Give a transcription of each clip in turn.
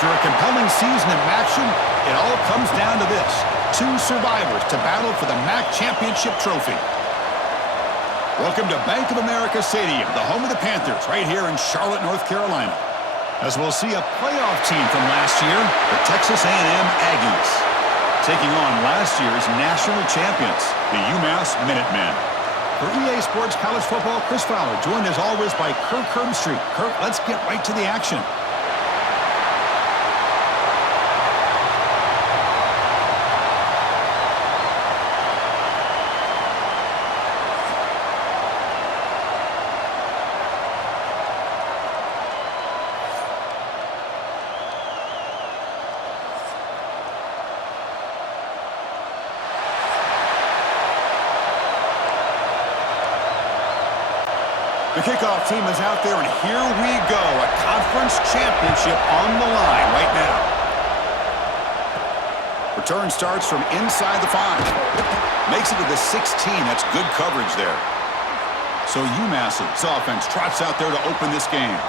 After a compelling season in action, it all comes down to this. 2 survivors to battle for the MAC Championship trophy. Welcome to Bank of America Stadium, the home of the Panthers, right here in Charlotte, North Carolina. As we'll see a playoff team from last year, the Texas A&M Aggies, taking on last year's national champions, the UMass Minutemen. For EA Sports College Football, Chris Fowler, joined as always by Kirk Herbstreit. Kirk, let's get right to the action. The kickoff team is out there, and here we go. A conference championship on the line right now. Return starts from inside the 5. Makes it to the 16. That's good coverage there. So UMass's offense trots out there to open this game.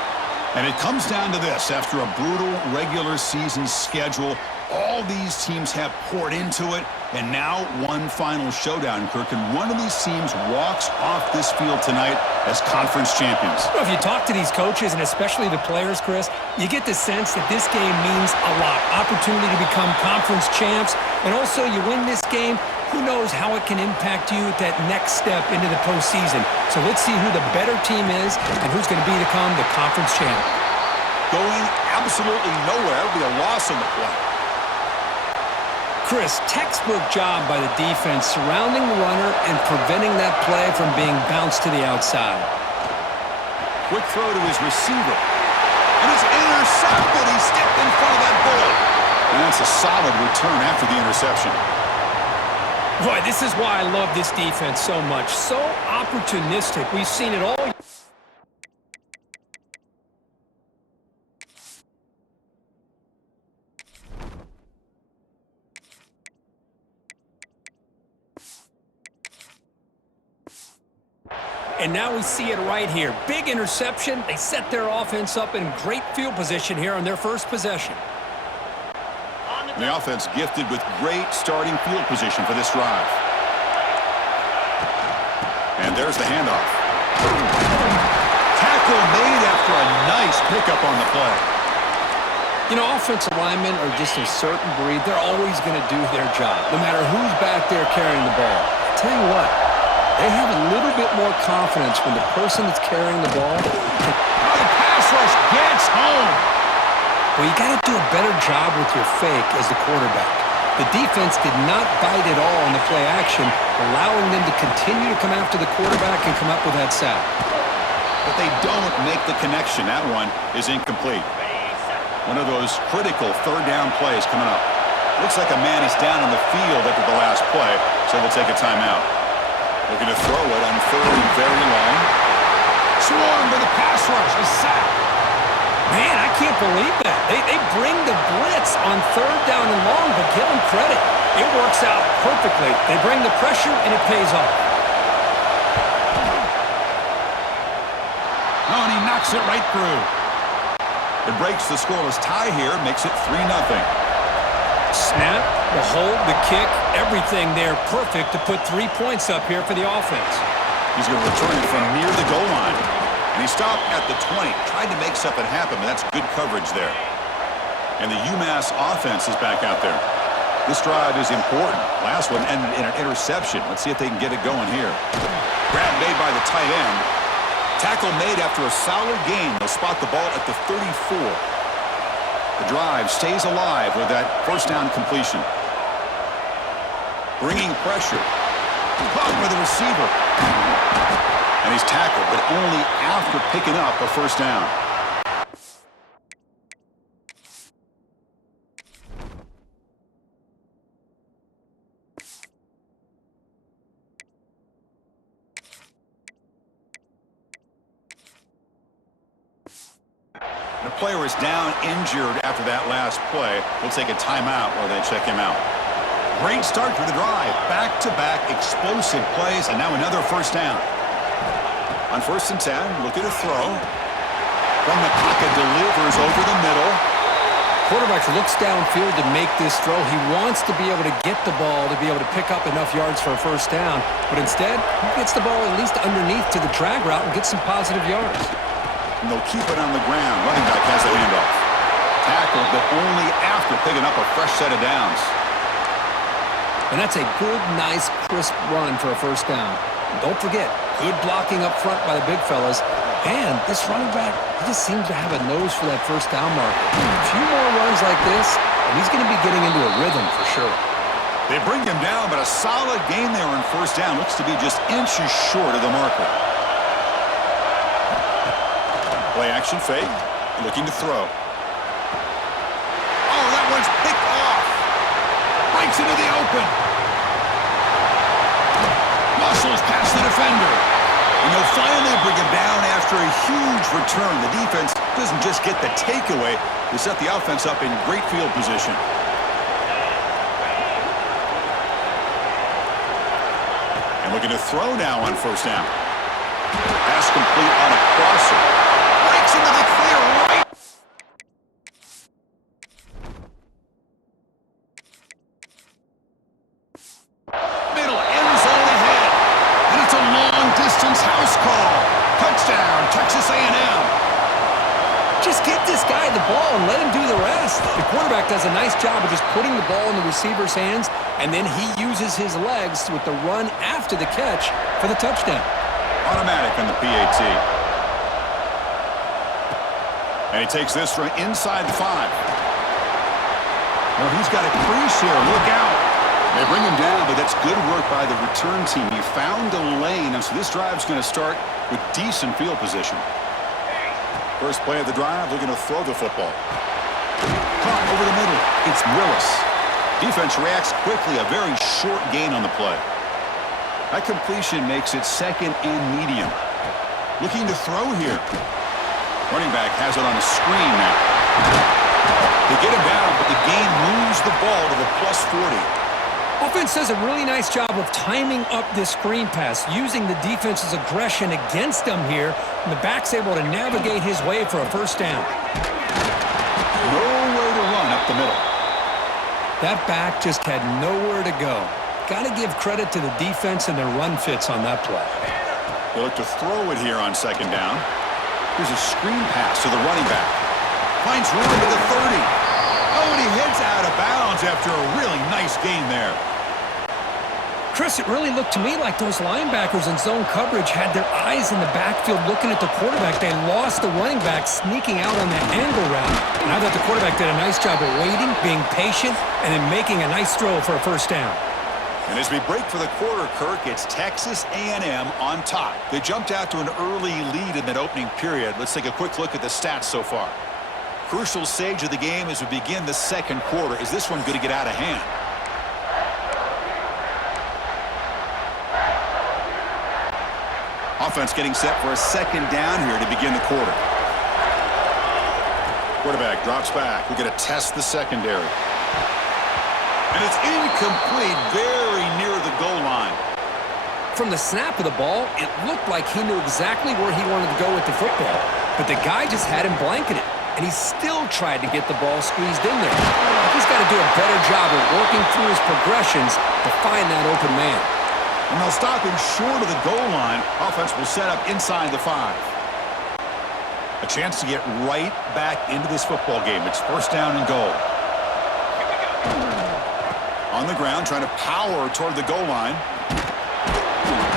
And it comes down to this. After a brutal regular season schedule, all these teams have poured into it, and now one final showdown, Kirk, and one of these teams walks off this field tonight as conference champions. Well, if you talk to these coaches, and especially the players, Chris, you get the sense that this game means a lot. Opportunity to become conference champs, and also you win this game, who knows how it can impact you at that next step into the postseason. So let's see who the better team is and who's going to become the conference champ. Going absolutely nowhere will be a loss on the play. Chris, textbook job by the defense surrounding the runner and preventing that play from being bounced to the outside. Quick throw to his receiver. And it's intercepted. He stepped in front of that ball. And that's a solid return after the interception. Boy, this is why I love this defense so much. So opportunistic. We've seen it all. And now we see it right here. Big interception. They set their offense up in great field position here on their first possession. The offense gifted with great starting field position for this drive. And there's the handoff. Tackle made after a nice pickup on the play. You know, offensive linemen are just a certain breed. They're always going to do their job, no matter who's back there carrying the ball. I'll tell you what. They have a little bit more confidence when the person that's carrying the ball. Oh, the pass rush gets home. Well, you got to do a better job with your fake as the quarterback. The defense did not bite at all on the play action, allowing them to continue to come after the quarterback and come up with that sack. But they don't make the connection. That one is incomplete. One of those critical third down plays coming up. Looks like a man is down on the field after the last play, so they'll take a timeout. Looking to throw it on 3rd and very long. Swarm to the pass rush. A sack. Man, I can't believe that. They bring the blitz on 3rd down and long, but give them credit. It works out perfectly. They bring the pressure, and it pays off. Oh, and he knocks it right through. It breaks the scoreless tie here, makes it 3-0. Snap, the hold, the kick, everything there perfect to put 3 points up here for the offense. He's going to return it from near the goal line. And he stopped at the 20. Tried to make something happen, but that's good coverage there. And the UMass offense is back out there. This drive is important. Last one ended in an interception. Let's see if they can get it going here. Grab made by the tight end. Tackle made after a solid gain. They'll spot the ball at the 34. The drive stays alive with that first down completion. Bringing pressure. Caught by the receiver. And he's tackled, but only after picking up a first down. The player is down injured after that last play. We'll take a timeout while they check him out. Great start to the drive. Back-to-back explosive plays, and now another first down. On 1st and 10, look at a throw. From the pocket, delivers over the middle. quarterback looks downfield to make this throw. He wants to be able to get the ball to be able to pick up enough yards for a first down, but instead, he gets the ball at least underneath to the drag route and gets some positive yards. And they'll keep it on the ground. Running back has the handoff. Tackled, but only after picking up a fresh set of downs. And that's a good, nice, crisp run for a first down. And don't forget, good blocking up front by the big fellas. And this running back, he just seems to have a nose for that first down mark. A few more runs like this, and he's going to be getting into a rhythm for sure. They bring him down, but a solid gain there on first down. Looks to be just inches short of the marker. Play action fake, looking to throw. Oh, that one's picked off. Breaks into the open. Muscles past the defender. And they'll finally bring him down after a huge return. The defense doesn't just get the takeaway. They set the offense up in great field position. And looking to throw now on first down. Pass complete on a crosser. Breaks into the clear right. Middle end zone ahead. And it's a long-distance house call. Touchdown, Texas A&M. Just get this guy the ball and let him do the rest. The quarterback does a nice job of just putting the ball in the receiver's hands, and then he uses his legs with the run after the catch for the touchdown. Automatic on the PAT. And he takes this from inside the 5. Well, he's got a crease here. Look out. They bring him down, but that's good work by the return team. He found a lane, and so this drive's going to start with decent field position. First play of the drive, looking to throw the football. Caught over the middle. It's Willis. Defense reacts quickly, a very short gain on the play. That completion makes it second and medium. Looking to throw here. Running back has it on a screen now. They get him down, but the game moves the ball to the +40. Offense does a really nice job of timing up this screen pass, using the defense's aggression against them here, and the back's able to navigate his way for a first down. Nowhere to run up the middle. That back just had nowhere to go. Got to give credit to the defense and their run fits on that play. They look to throw it here on second down. Here's a screen pass to the running back. Finds room to the 30. Oh, and he heads out of bounds after a really nice gain there. Chris, it really looked to me like those linebackers in zone coverage had their eyes in the backfield looking at the quarterback. They lost the running back sneaking out on that angle route. And I thought the quarterback did a nice job of waiting, being patient, and then making a nice throw for a first down. And as we break for the quarter, Kirk, it's Texas A&M on top. They jumped out to an early lead in that opening period. Let's take a quick look at the stats so far. Crucial stage of the game as we begin the second quarter. Is this one going to get out of hand? Offense getting set for a second down here to begin the quarter. Quarterback drops back. We're going to test the secondary. And it's incomplete, very near the goal line. From the snap of the ball, it looked like he knew exactly where he wanted to go with the football. But the guy just had him blanketed, and he still tried to get the ball squeezed in there. He's got to do a better job of working through his progressions to find that open man. And they'll stop him short of the goal line. Offense will set up inside the 5. A chance to get right back into this football game. It's first down and goal. On the ground, trying to power toward the goal line.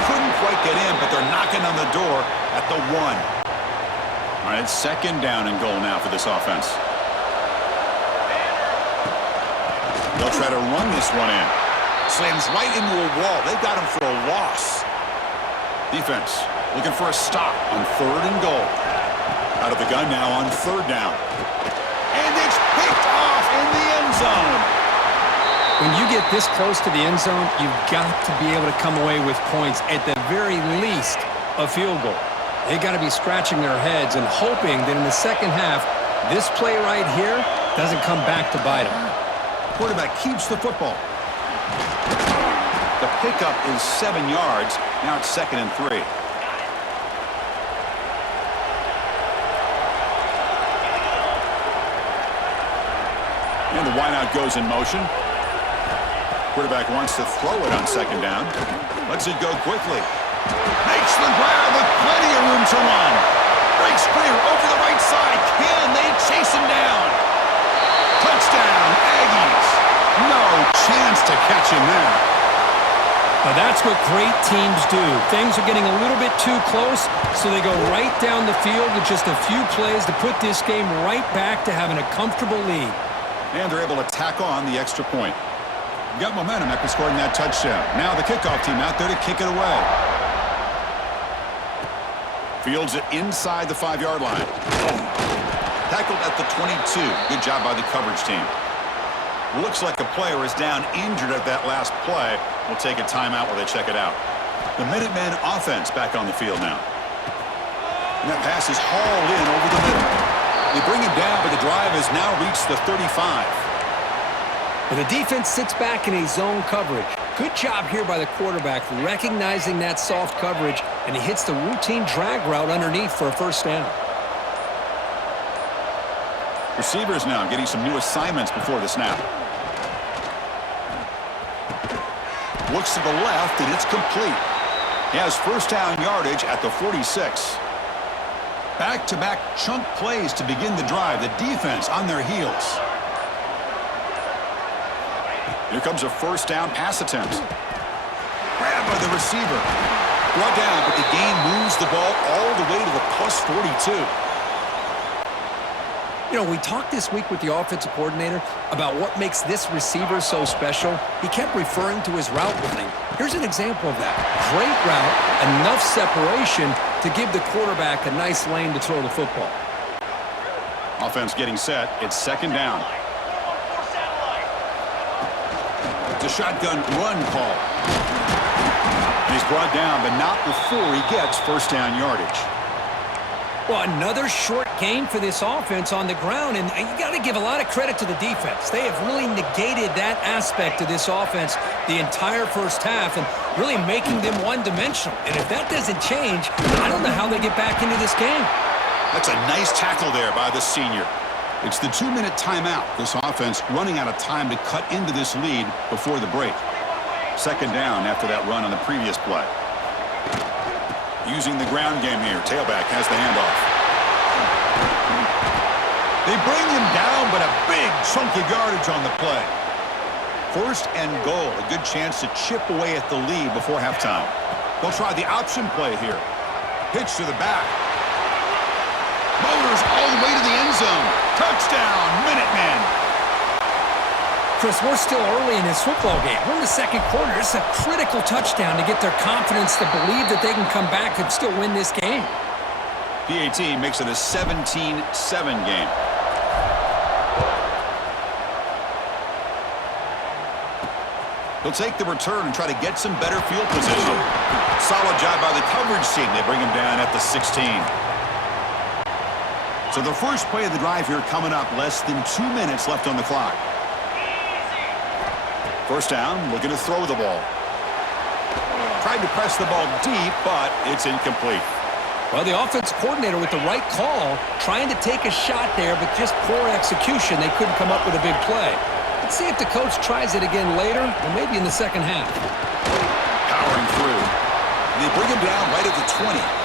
Couldn't quite get in, but they're knocking on the door at the 1. All right, it's second down and goal now for this offense. They'll try to run this one in. Slams right into a wall. They've got him for a loss. Defense looking for a stop on third and goal. Out of the gun now on third down. And it's picked off in the end zone. When you get this close to the end zone, you've got to be able to come away with points, at the very least, a field goal. They got to be scratching their heads and hoping that in the second half, this play right here doesn't come back to bite them. Quarterback keeps the football. The pickup is 7 yards. Now it's second and 3. And the wideout goes in motion. Quarterback wants to throw it on second down. Lets it go quickly. Makes the grab with plenty of room to run. Breaks clear over the right side. Can they chase him down? Touchdown, Aggies. No chance to catch him there. Now that's what great teams do. Things are getting a little bit too close, so they go right down the field with just a few plays to put this game right back to having a comfortable lead. And they're able to tack on the extra point. Got momentum after scoring that touchdown. Now the kickoff team out there to kick it away. Fields it inside the 5-yard line. Tackled at the 22. Good job by the coverage team. Looks like a player is down injured at that last play. We'll take a timeout while they check it out. The Minutemen offense back on the field now. And that pass is hauled in over the middle. They bring him down, but the drive has now reached the 35. And the defense sits back in a zone coverage. Good job here by the quarterback recognizing that soft coverage, and he hits the routine drag route underneath for a first down. Receivers now getting some new assignments before the snap. Looks to the left, and it's complete. He has first down yardage at the 46. Back-to-back chunk plays to begin the drive. The defense on their heels. Here comes a first down pass attempt. Grabbed by the receiver. Brought down, but the gain moves the ball all the way to the plus 42. You know, we talked this week with the offensive coordinator about what makes this receiver so special. He kept referring to his route running. Here's an example of that. Great route, enough separation to give the quarterback a nice lane to throw the football. Offense getting set. It's second down. It's a shotgun run call. He's brought down, but not before he gets first down yardage. Well, another short gain for this offense on the ground, and you got to give a lot of credit to the defense. They have really negated that aspect of this offense the entire first half and really making them one-dimensional. And if that doesn't change, I don't know how they get back into this game. That's a nice tackle there by the senior. It's the 2-minute timeout. This offense running out of time to cut into this lead before the break. Second down after that run on the previous play. Using the ground game here. Tailback has the handoff. They bring him down, but a big chunk of yardage on the play. First and goal. A good chance to chip away at the lead before halftime. They'll try the option play here. Pitch to the back. Motors all the way to the end zone. Touchdown, Minutemen. Chris, we're still early in this football game. We're in the second quarter. It's a critical touchdown to get their confidence to believe that they can come back and still win this game. PAT makes it a 17-7 game. He'll take the return and try to get some better field position. Solid job by the coverage team. They bring him down at the 16. So the first play of the drive here coming up. Less than 2 minutes left on the clock. First down, looking to throw the ball. Tried to press the ball deep, but it's incomplete. Well, the offense coordinator with the right call, trying to take a shot there, but just poor execution. They couldn't come up with a big play. Let's see if the coach tries it again later, or maybe in the second half. Powering through. They bring him down right at the 20.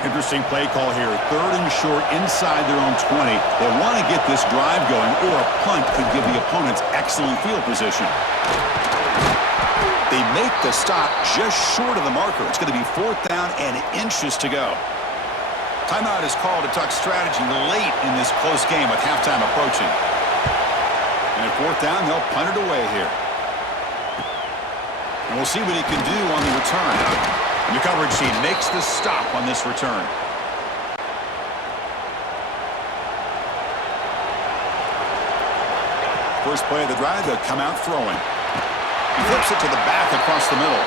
Interesting play call here. Third and short inside their own 20. They want to get this drive going, or a punt could give the opponents excellent field position. They make the stop just short of the marker. It's going to be fourth down and inches to go. Timeout is called to talk strategy late in this close game with halftime approaching. And at fourth down, they'll punt it away here. And we'll see what he can do on the return. And the coverage team makes the stop on this return. First play of the drive, they'll come out throwing. He flips it to the back across the middle.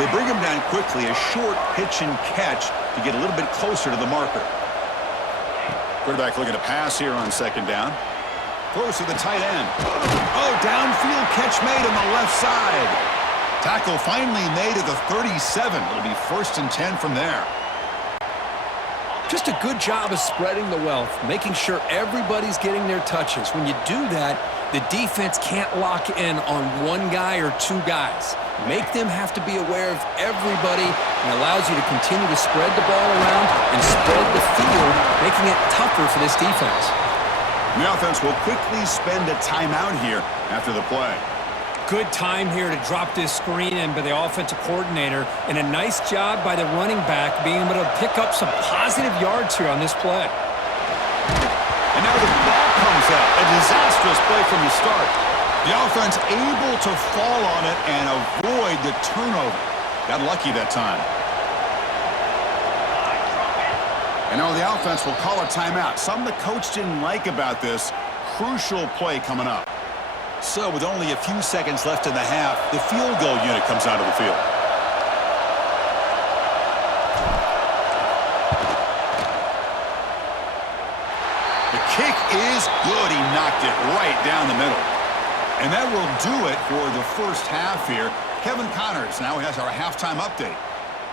They bring him down quickly, a short pitch and catch to get a little bit closer to the marker. Quarterback looking to pass here on second down. Throws to the tight end. Oh, downfield catch made on the left side. Tackle finally made at the 37. It'll be first and 10 from there. Just a good job of spreading the wealth, making sure everybody's getting their touches. When you do that, the defense can't lock in on one guy or two guys. Make them have to be aware of everybody, and allows you to continue to spread the ball around and spread the field, making it tougher for this defense. The offense will quickly spend a timeout here after the play. Good time here to drop this screen in by the offensive coordinator, and a nice job by the running back being able to pick up some positive yards here on this play. And now the ball comes out. A disastrous play from the start. The offense able to fall on it and avoid the turnover. Got lucky that time. And now the offense will call a timeout. Something the coach didn't like about this. Crucial play coming up. So with only a few seconds left in the half, the field goal unit comes out of the field. The kick is good. He knocked it right down the middle. And that will do it for the first half here. Kevin Connors now has our halftime update.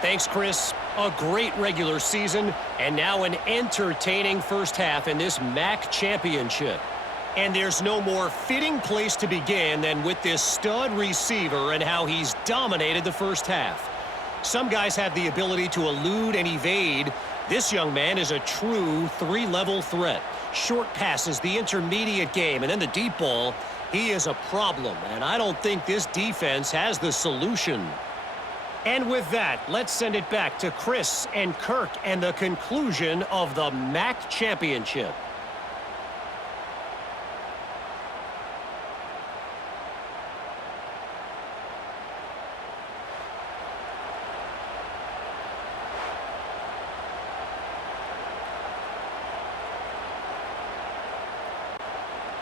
Thanks, Chris. A great regular season, and now an entertaining first half in this MAC championship. And there's no more fitting place to begin than with this stud receiver and how he's dominated the first half. Some guys have the ability to elude and evade. This young man is a true three-level threat. Short passes, the intermediate game, and then the deep ball. He is a problem, and I don't think this defense has the solution. And with that, let's send it back to Chris and Kirk and the conclusion of the MAC championship.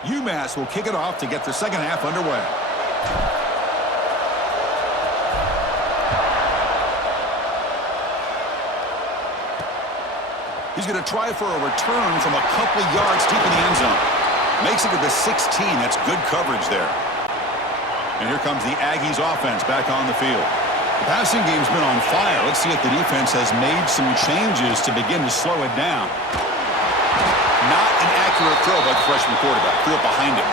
UMass will kick it off to get the second half underway. He's going to try for a return from a couple yards deep in the end zone. Makes it to the 16. That's good coverage there. And here comes the Aggies offense back on the field. The passing game's been on fire. Let's see if the defense has made some changes to begin to slow it down. Not an accurate throw by the freshman quarterback. Threw it behind him.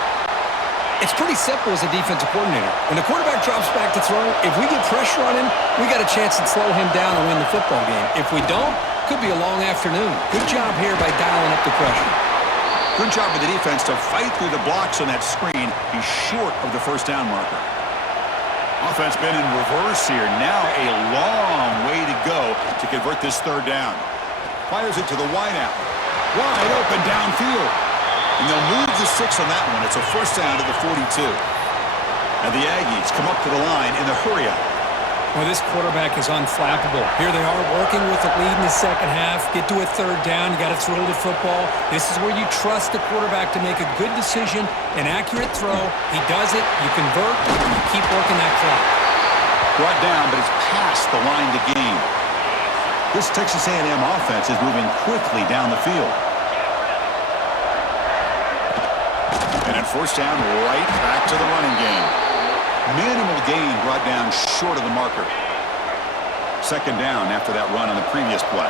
It's pretty simple as a defensive coordinator. When the quarterback drops back to throw, if we get pressure on him, we got a chance to slow him down and win the football game. If we don't, could be a long afternoon. Good job here by dialing up the pressure. Good job by the defense to fight through the blocks on that screen. He's short of the first down marker. Offense been in reverse here. Now a long way to go to convert this third down. Fires it to the wideout. Wide open downfield. And they'll move the 6 on that one. It's a first down to the 42. And the Aggies come up to the line in the hurry-up. Well, this quarterback is unflappable. Here they are working with the lead in the second half. Get to a third down. You got to throw the football. This is where you trust the quarterback to make a good decision, an accurate throw. He does it. You convert, and you keep working that clock. Brought down, but it's past the line to gain. This Texas A&M offense is moving quickly down the field. And at first down, right back to the running game. Minimal gain brought down short of the marker. Second down after that run on the previous play.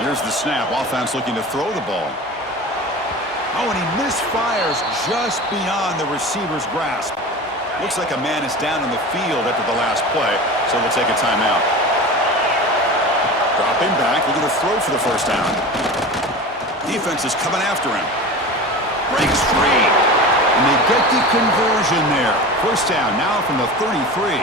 Here's the snap. Offense looking to throw the ball. Oh, and he misfires just beyond the receiver's grasp. Looks like a man is down in the field after the last play, so we'll take a timeout. Dropping back, looking to throw for the first down. Defense is coming after him. Breaks free. And they get the conversion there. First down now from the 33.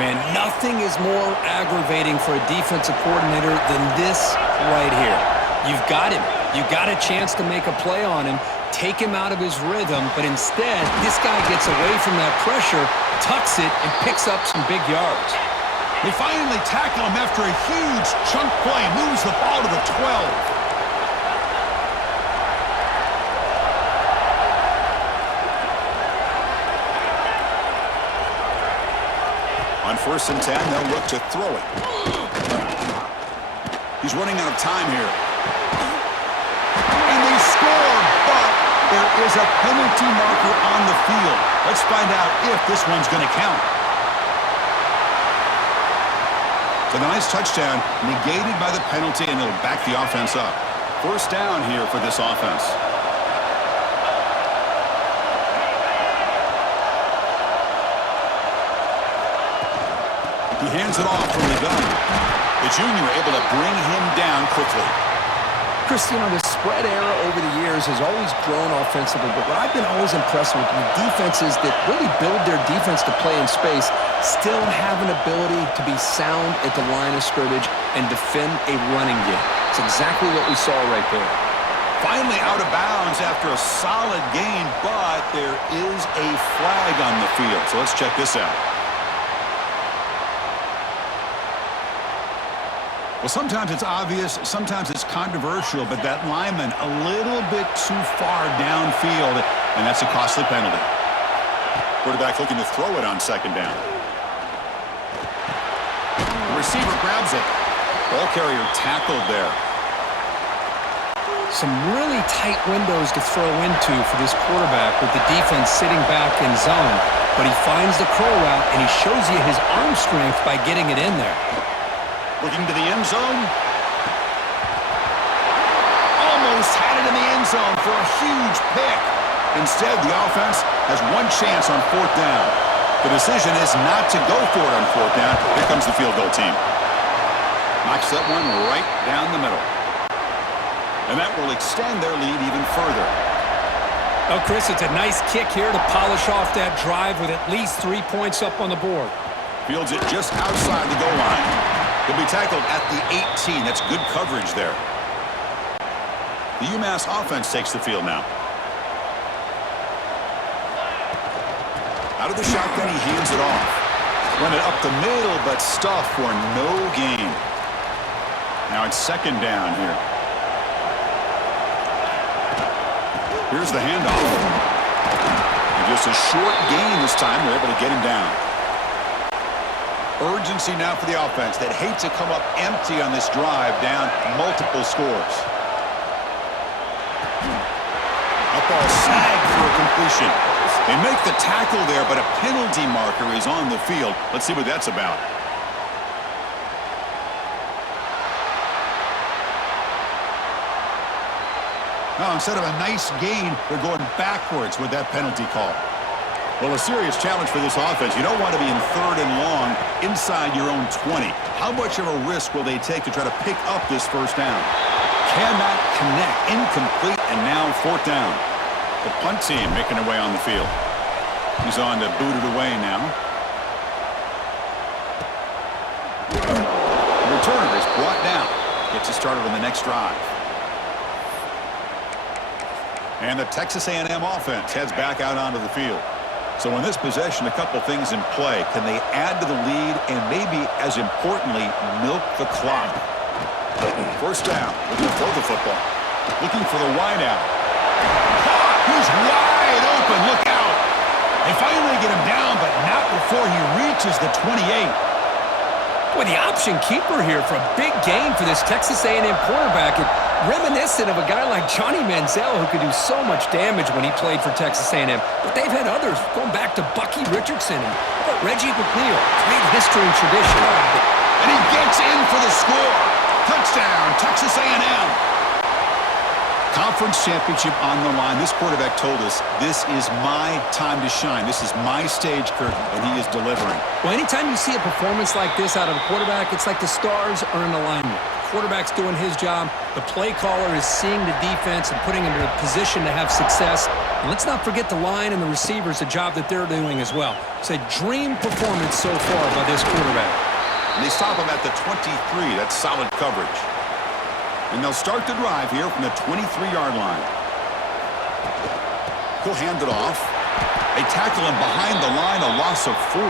Man, nothing is more aggravating for a defensive coordinator than this right here. You've got him. You got a chance to make a play on him, take him out of his rhythm, but instead, this guy gets away from that pressure, tucks it, and picks up some big yards. They finally tackle him after a huge chunk play. Moves the ball to the 12. On 1st and 10, they'll look to throw it. He's running out of time here. And they score, but there is a penalty marker on the field. Let's find out if this one's going to count. So the nice touchdown negated by the penalty, and it'll back the offense up. First down here for this offense. He hands it off from the gun. The junior able to bring him down quickly. Chris, you know, the spread era over the years has always grown offensively, but what I've been always impressed with defenses that really build their defense to play in space still have an ability to be sound at the line of scrimmage and defend a running game. It's exactly what we saw right there. Finally out of bounds after a solid gain, but there is a flag on the field. So let's check this out. Well, sometimes it's obvious, sometimes it's controversial, but that lineman a little bit too far downfield, and that's a costly penalty. Quarterback looking to throw it on second down. The receiver grabs it. Ball carrier tackled there. Some really tight windows to throw into for this quarterback with the defense sitting back in zone, but he finds the curl route, and he shows you his arm strength by getting it in there. Looking to the end zone. Almost had it in the end zone for a huge pick. Instead, the offense has one chance on fourth down. The decision is not to go for it on fourth down. Here comes the field goal team. Knocks that one right down the middle. And that will extend their lead even further. Oh, Chris, it's a nice kick here to polish off that drive with at least 3 points up on the board. Fields it just outside the goal line. He'll be tackled at the 18. That's good coverage there. The UMass offense takes the field now. Out of the shotgun, he hands it off. Run it up the middle, but stuffed for no gain. Now it's second down here. Here's the handoff. And just a short gain this time. They're able to get him down. Urgency now for the offense that hate to come up empty on this drive, down multiple scores. Up ball sagged for a completion. They make the tackle there, but a penalty marker is on the field. Let's see what that's about. Now, instead of a nice gain, they're going backwards with that penalty call. Well, a serious challenge for this offense. You don't want to be in third and long inside your own 20. How much of a risk will they take to try to pick up this first down? Cannot connect. Incomplete, and now fourth down. The punt team making their way on the field. He's on to boot it away now. The returner is brought down. Gets us started on the next drive. And the Texas A&M offense heads back out onto the field. So in this possession, a couple things in play. Can they add to the lead and maybe, as importantly, milk the clock? First down, looking to throw the football. Looking for the wideout. He's wide open, look out. They finally get him down, but not before he reaches the 28. Boy, the option keeper here for a big gain for this Texas A&M quarterback. And reminiscent of a guy like Johnny Manziel, who could do so much damage when he played for Texas A&M. But they've had others, going back to Bucky Richardson and Reggie McNeil. Great history and tradition. And he gets in for the score. Touchdown, Texas A&M. Conference championship on the line. This quarterback told us, this is my time to shine. This is my stage, Kurt, and he is delivering. Well, anytime you see a performance like this out of a quarterback, it's like the stars are in alignment. Quarterback's doing his job. The play caller is seeing the defense and putting him in a position to have success. And let's not forget the line and the receivers, the job that they're doing as well. It's a dream performance so far by this quarterback. And they stop him at the 23. That's solid coverage. And they'll start the drive here from the 23-yard line. He'll hand it off. They tackle him behind the line, a loss of 4.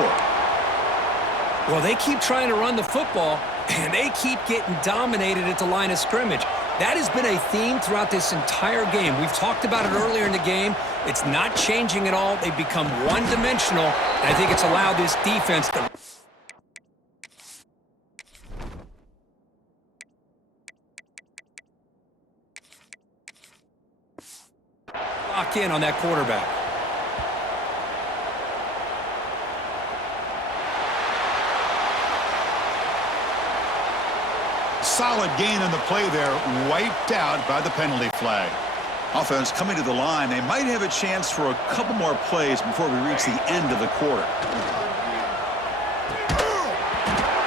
Well, they keep trying to run the football, and they keep getting dominated at the line of scrimmage. That has been a theme throughout this entire game. We've talked about it earlier in the game. It's not changing at all. They've become one-dimensional, and I think it's allowed this defense to lock in on that quarterback. solid gain on the play there, wiped out by the penalty flag. Offense coming to the line. They might have a chance for a couple more plays before we reach the end of the quarter.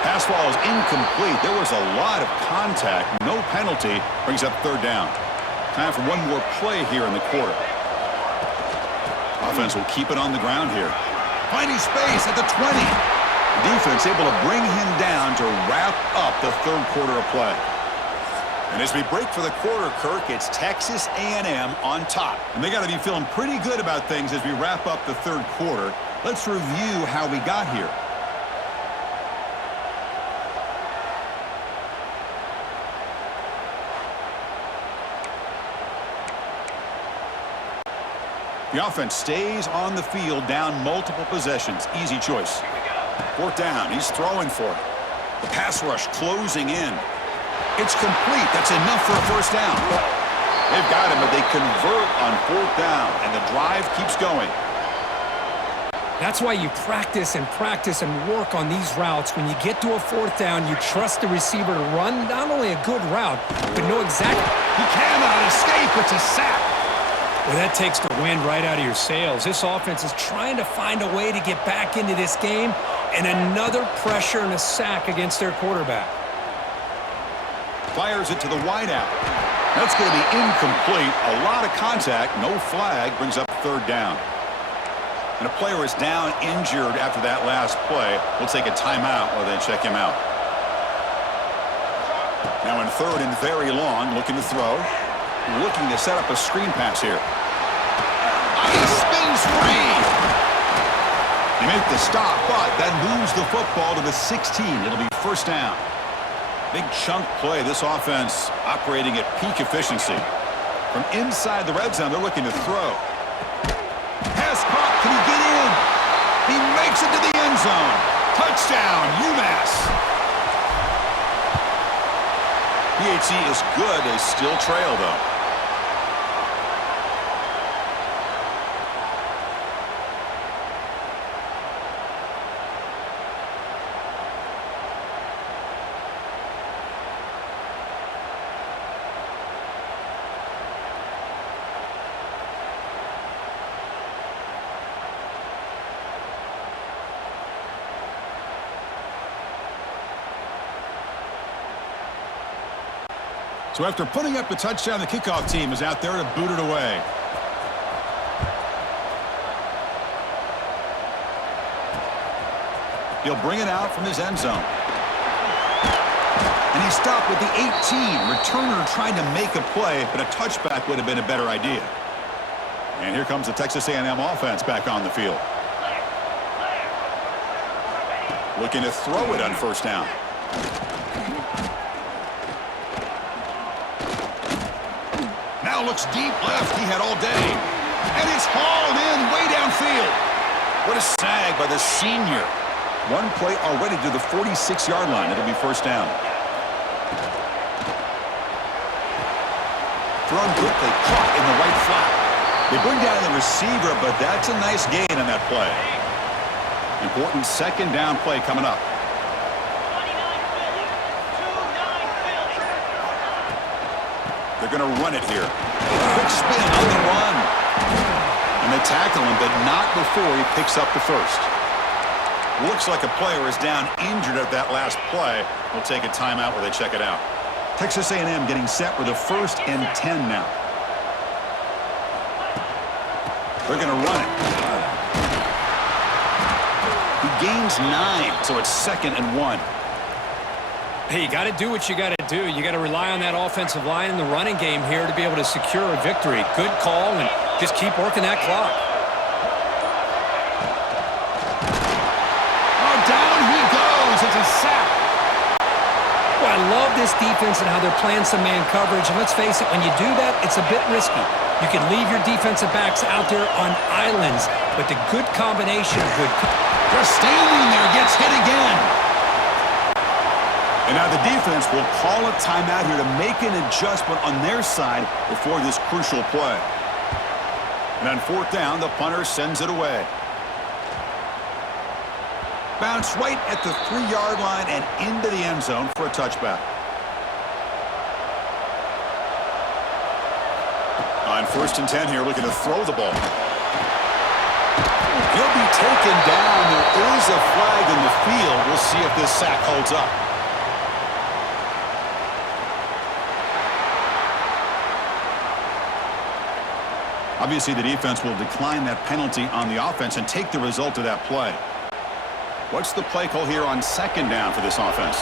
Pass ball is incomplete. There was a lot of contact. No penalty. Brings up third down. Time for one more play here in the quarter. Offense will keep it on the ground here. Finding space at the 20. The defense able to bring him down to wrap up the third quarter of play. And as we break for the quarter, Kirk, it's Texas A&M on top. And they got to be feeling pretty good about things as we wrap up the third quarter. Let's review how we got here. The offense stays on the field, down multiple possessions. Easy choice. Fourth down. He's throwing for it. The pass rush closing in. It's complete. That's enough for a first down. They've got him, but they convert on fourth down, and the drive keeps going. That's why you practice and work on these routes. When you get to a fourth down, you trust the receiver to run not only a good route, but know exactly. He cannot escape. It's a sack. Well, that takes the wind right out of your sails. This offense is trying to find a way to get back into this game, and another pressure and a sack against their quarterback. Fires it to the wideout. That's going to be incomplete. A lot of contact. No flag. Brings up third down. And a player is down injured after that last play. We'll take a timeout while they check him out. Now in third and very long, looking to throw. Looking to set up a screen pass here. He spins free. They make the stop, but that moves the football to the 16. It'll be first down. Big chunk play. This offense operating at peak efficiency. From inside the red zone, they're looking to throw. Pass caught. Can he get in? He makes it to the end zone. Touchdown, UMass. PHC is good. They still trail, though. So after putting up the touchdown, the kickoff team is out there to boot it away. He'll bring it out from his end zone. And he stopped with the 18. Returner trying to make a play, but a touchback would have been a better idea. And here comes the Texas A&M offense back on the field. Looking to throw it on first down. Now looks deep left. He had all day. And it's hauled in way downfield. What a sag by the senior. One play already to the 46-yard line. It'll be first down. Thrown quickly, caught in the right flat. They bring down the receiver, but that's a nice gain on that play. Important second down play coming up. They're going to run it here. Quick spin on the run. And they tackle him, but not before he picks up the first. Looks like a player is down injured at that last play. We'll take a timeout while they check it out. Texas A&M getting set with a 1st and 10 now. They're going to run it. He gains 9, so it's 2nd and 1. Hey, you got to do what you got to do. You got to rely on that offensive line in the running game here to be able to secure a victory. Good call, and just keep working that clock. Oh, down he goes. It's a sack. Well, I love this defense and how they're playing some man coverage. And let's face it, when you do that, it's a bit risky. You can leave your defensive backs out there on islands, but the good combination of good... Just standing there, gets hit again. And now the defense will call a timeout here to make an adjustment on their side before this crucial play. And on 4th down, the punter sends it away. Bounce right at the 3-yard line and into the end zone for a touchback. On 1st and 10 here, looking to throw the ball. He'll be taken down. There is a flag in the field. We'll see if this sack holds up. Obviously, the defense will decline that penalty on the offense and take the result of that play. What's the play call here on 2nd down for this offense?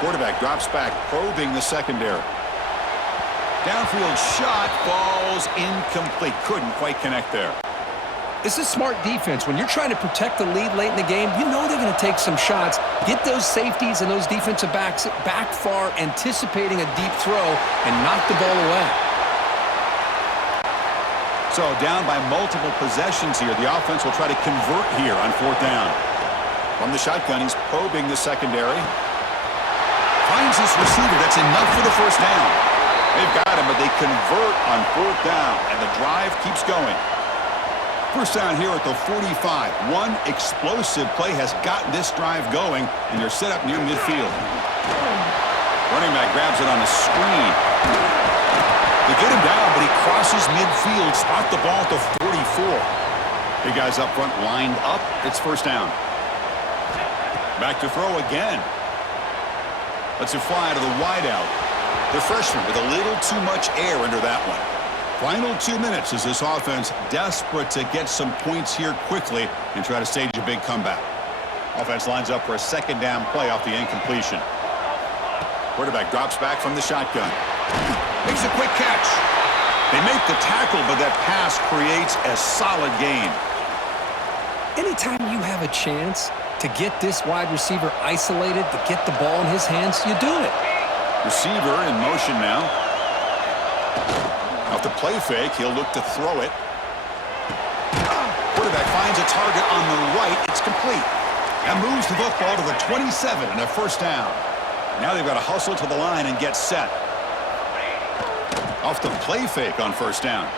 Quarterback drops back, probing the secondary. Downfield shot falls incomplete. Couldn't quite connect there. This is smart defense. When you're trying to protect the lead late in the game, you know they're going to take some shots, get those safeties and those defensive backs back far, anticipating a deep throw, and knock the ball away. So down by multiple possessions here. The offense will try to convert here on 4th down. From the shotgun, he's probing the secondary. Finds his receiver. That's enough for the 1st down. They've got him, but they convert on 4th down, and the drive keeps going. 1st down here at the 45. One explosive play has gotten this drive going, and they're set up near midfield. Running back grabs it on a screen. They get him down, but he crosses midfield. Spot the ball at the 44. Big guys up front lined up. It's 1st down. Back to throw again. Lets it fly to the wideout. The freshman with a little too much air under that one. Final 2 minutes as this offense desperate to get some points here quickly and try to stage a big comeback. Offense lines up for a 2nd down play off the incompletion. Quarterback drops back from the shotgun. Makes a quick catch. They make the tackle, but that pass creates a solid gain. Anytime you have a chance to get this wide receiver isolated, to get the ball in his hands, you do it. Receiver in motion now. Off the play fake, he'll look to throw it. Quarterback finds a target on the right. It's complete. That moves the football to the 27 and a 1st down. Now they've got to hustle to the line and get set. Off the play fake on 1st down.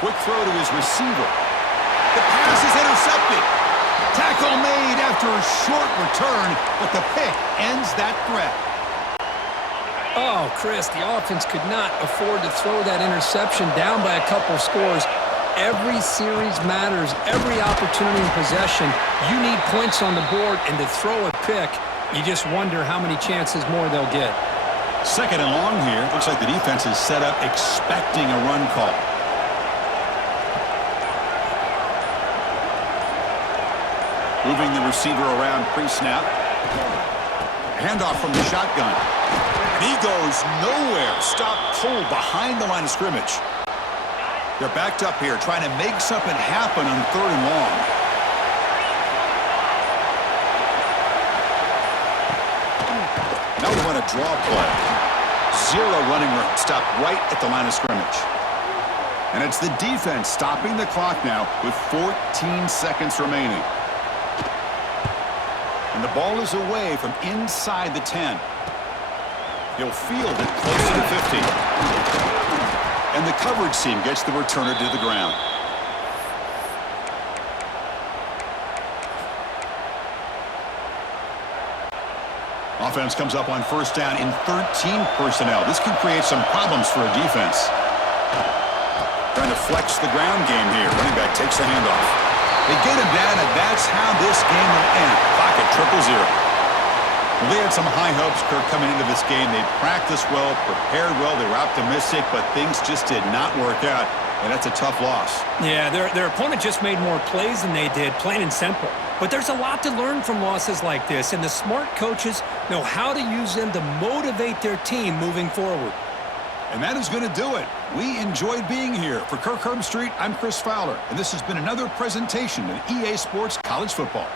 Quick throw to his receiver. The pass is intercepted. Tackle made after a short return, but the pick ends that threat. Oh, Chris, the offense could not afford to throw that interception down by a couple scores. Every series matters. Every opportunity in possession, you need points on the board, and to throw a pick, you just wonder how many chances more they'll get. 2nd and long here. Looks like the defense is set up expecting a run call. Moving the receiver around pre-snap. Handoff from the shotgun. He goes nowhere. Stop cold behind the line of scrimmage. They're backed up here trying to make something happen on 3rd and long. Now we want a draw play. 0 running room. Stop right at the line of scrimmage. And it's the defense stopping the clock now with 14 seconds remaining. And the ball is away from inside the 10. He'll field it close to the 50. And the coverage team gets the returner to the ground. Offense comes up on 1st down in 13 personnel. This can create some problems for a defense. Trying to flex the ground game here. Running back takes the handoff. They get him down, and that's how this game will end. Clock at 0-0. Well, they had some high hopes, Kirk, coming into this game. They practiced well, prepared well, they were optimistic, but things just did not work out, and that's a tough loss. Yeah, their opponent just made more plays than they did, plain and simple. But there's a lot to learn from losses like this, and the smart coaches know how to use them to motivate their team moving forward. And that is going to do it. We enjoyed being here. For Kirk Herbstreit, I'm Chris Fowler, and this has been another presentation of EA Sports College Football.